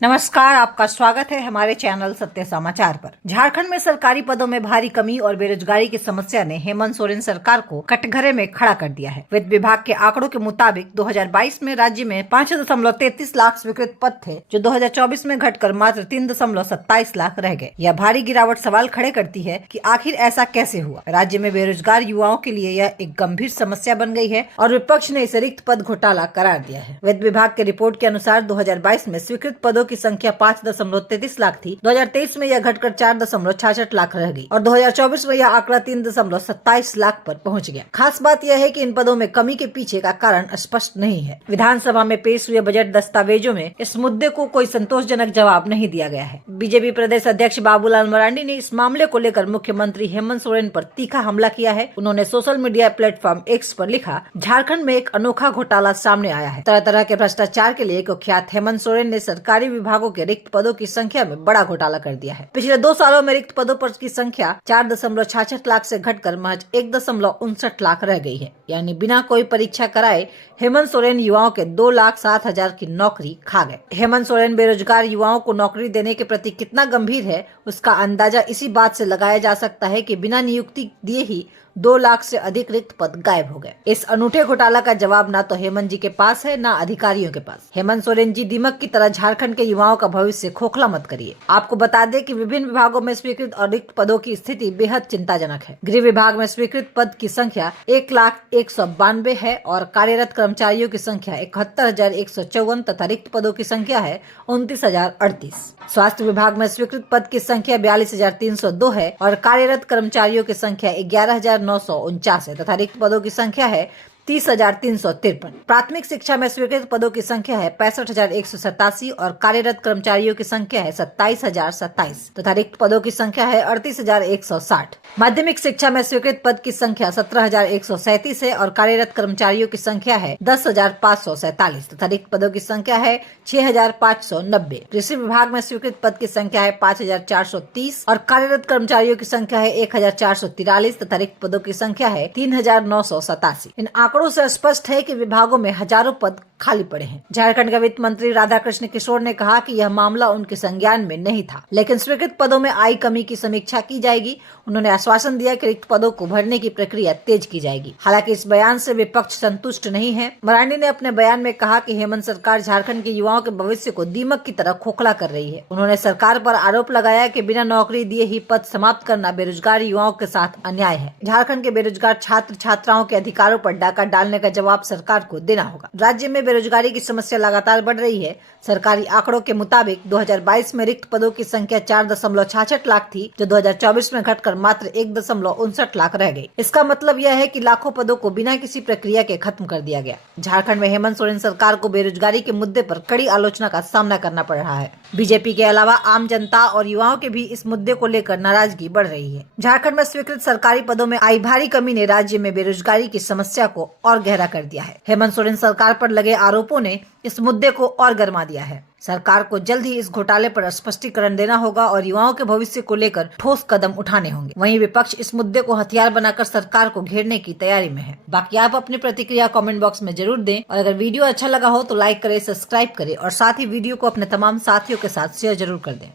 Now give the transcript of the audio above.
नमस्कार, आपका स्वागत है हमारे चैनल सत्य समाचार पर। झारखंड में सरकारी पदों में भारी कमी और बेरोजगारी की समस्या ने हेमंत सोरेन सरकार को कटघरे में खड़ा कर दिया है। वित्त विभाग के आंकड़ों के मुताबिक 2022 में राज्य में 5.33 लाख स्वीकृत पद थे, जो 2024 में घटकर मात्र 3.27 लाख रह गए। यह भारी गिरावट सवाल खड़े करती है कि आखिर ऐसा कैसे हुआ। राज्य में बेरोजगार युवाओं के लिए यह एक गंभीर समस्या बन गई है और विपक्ष ने इसे रिक्त पद घोटाला करार दिया है। वित्त विभाग के रिपोर्ट के अनुसार 2022 में स्वीकृत पदों की संख्या 5.33 लाख थी। 2023 में यह घटकर 4.66 लाख रह गई और 2024 में यह आंकड़ा 3.27 लाख पर पहुंच गया। खास बात यह है कि इन पदों में कमी के पीछे का कारण स्पष्ट नहीं है। विधानसभा में पेश हुए बजट दस्तावेजों में इस मुद्दे को कोई संतोषजनक जवाब नहीं दिया गया है। बीजेपी प्रदेश अध्यक्ष बाबूलाल मरांडी ने इस मामले को लेकर मुख्यमंत्री हेमंत सोरेन पर तीखा हमला किया है। उन्होंने सोशल मीडिया प्लेटफॉर्म एक्स पर लिखा, झारखंड में एक अनोखा घोटाला सामने आया है। तरह तरह के भ्रष्टाचार के लिए कुख्यात हेमंत सोरेन ने सरकारी विभागों के रिक्त पदों की संख्या में बड़ा घोटाला कर दिया है। पिछले 2 सालों में रिक्त पदों पर की संख्या 4.66 लाख से घटकर महज 1.59 लाख रह गई है। यानी बिना कोई परीक्षा कराए हेमंत सोरेन युवाओं के 2,07,000 की नौकरी खा गए। हेमंत सोरेन बेरोजगार युवाओं को नौकरी देने के प्रति कितना गंभीर है, उसका अंदाजा इसी बात से लगाया जा सकता है कि बिना नियुक्ति दिए ही 2 लाख से अधिक रिक्त पद गायब हो गए। इस अनूठे घोटाला का जवाब ना तो हेमंत जी के पास है, ना अधिकारियों के पास। हेमंत सोरेन जी, दीमक की तरह झारखंड के युवाओं का भविष्य खोखला मत करिए। आपको बता दें कि विभिन्न विभागों में स्वीकृत और रिक्त पदों की स्थिति बेहद चिंताजनक है। गृह विभाग में स्वीकृत पद की संख्या 1,01,92 है और कार्यरत कर्मचारियों की संख्या 71,154 तथा रिक्त पदों की संख्या है 29,038। स्वास्थ्य विभाग में स्वीकृत पद की संख्या 42,302 है और कार्यरत कर्मचारियों की संख्या 11,949 है तथा रिक्त पदों की संख्या है 30,353। प्राथमिक शिक्षा में स्वीकृत पदों की संख्या है 65,187 और कार्यरत कर्मचारियों की संख्या है 27,027 तथा रिक्त पदों की संख्या है 38,160। माध्यमिक शिक्षा में स्वीकृत पद की संख्या 17,137 है और कार्यरत कर्मचारियों की संख्या है 10,547 तथा रिक्त पदों की संख्या है 6,590। कृषि विभाग में स्वीकृत पद की संख्या है 5,430 और कार्यरत कर्मचारियों की संख्या है 1,443 तथा रिक्त पदों की संख्या है 3,987। इन आंकड़ों से स्पष्ट है कि विभागों में हजारों पद खाली पड़े हैं। झारखंड के वित्त मंत्री राधाकृष्ण किशोर ने कहा कि यह मामला उनके संज्ञान में नहीं था, लेकिन स्वीकृत पदों में आई कमी की समीक्षा की जाएगी। उन्होंने आश्वासन दिया कि रिक्त पदों को भरने की प्रक्रिया तेज की जाएगी। हालांकि इस बयान से विपक्ष संतुष्ट नहीं है। मरांडी ने अपने बयान में कहा कि हेमंत सरकार झारखंड के युवाओं के भविष्य को दीमक की तरह खोखला कर रही है। उन्होंने सरकार पर आरोप लगाया कि बिना नौकरी दिए ही पद समाप्त करना बेरोजगार युवाओं के साथ अन्याय है। झारखंड के बेरोजगार छात्र छात्राओं के अधिकारों पर डाका डालने का जवाब सरकार को देना होगा। राज्य में बेरोजगारी की समस्या लगातार बढ़ रही है। सरकारी आंकड़ों के मुताबिक 2022 में रिक्त पदों की संख्या 4.66 लाख थी, जो 2024 में घटकर मात्र 1.59 लाख रह गई। इसका मतलब यह है कि लाखों पदों को बिना किसी प्रक्रिया के खत्म कर दिया गया। झारखंड में हेमंत सोरेन सरकार को बेरोजगारी के मुद्दे पर कड़ी आलोचना का सामना करना पड़ रहा है। बीजेपी के अलावा आम जनता और युवाओं के भी इस मुद्दे को लेकर नाराजगी बढ़ रही है। झारखंड में स्वीकृत सरकारी पदों में आई भारी कमी ने राज्य में बेरोजगारी की समस्या को और गहरा कर दिया है। हेमंत सोरेन सरकार पर लगे आरोपों ने इस मुद्दे को और गरमा दिया है। सरकार को जल्द ही इस घोटाले पर स्पष्टीकरण देना होगा और युवाओं के भविष्य को लेकर ठोस कदम उठाने होंगे। वहीं विपक्ष इस मुद्दे को हथियार बनाकर सरकार को घेरने की तैयारी में है। बाकी आप अपनी प्रतिक्रिया कमेंट बॉक्स में जरूर दें और अगर वीडियो अच्छा लगा हो तो लाइक करें, सब्सक्राइब करें और साथ ही वीडियो को अपने तमाम साथियों के साथ शेयर जरूर कर दें।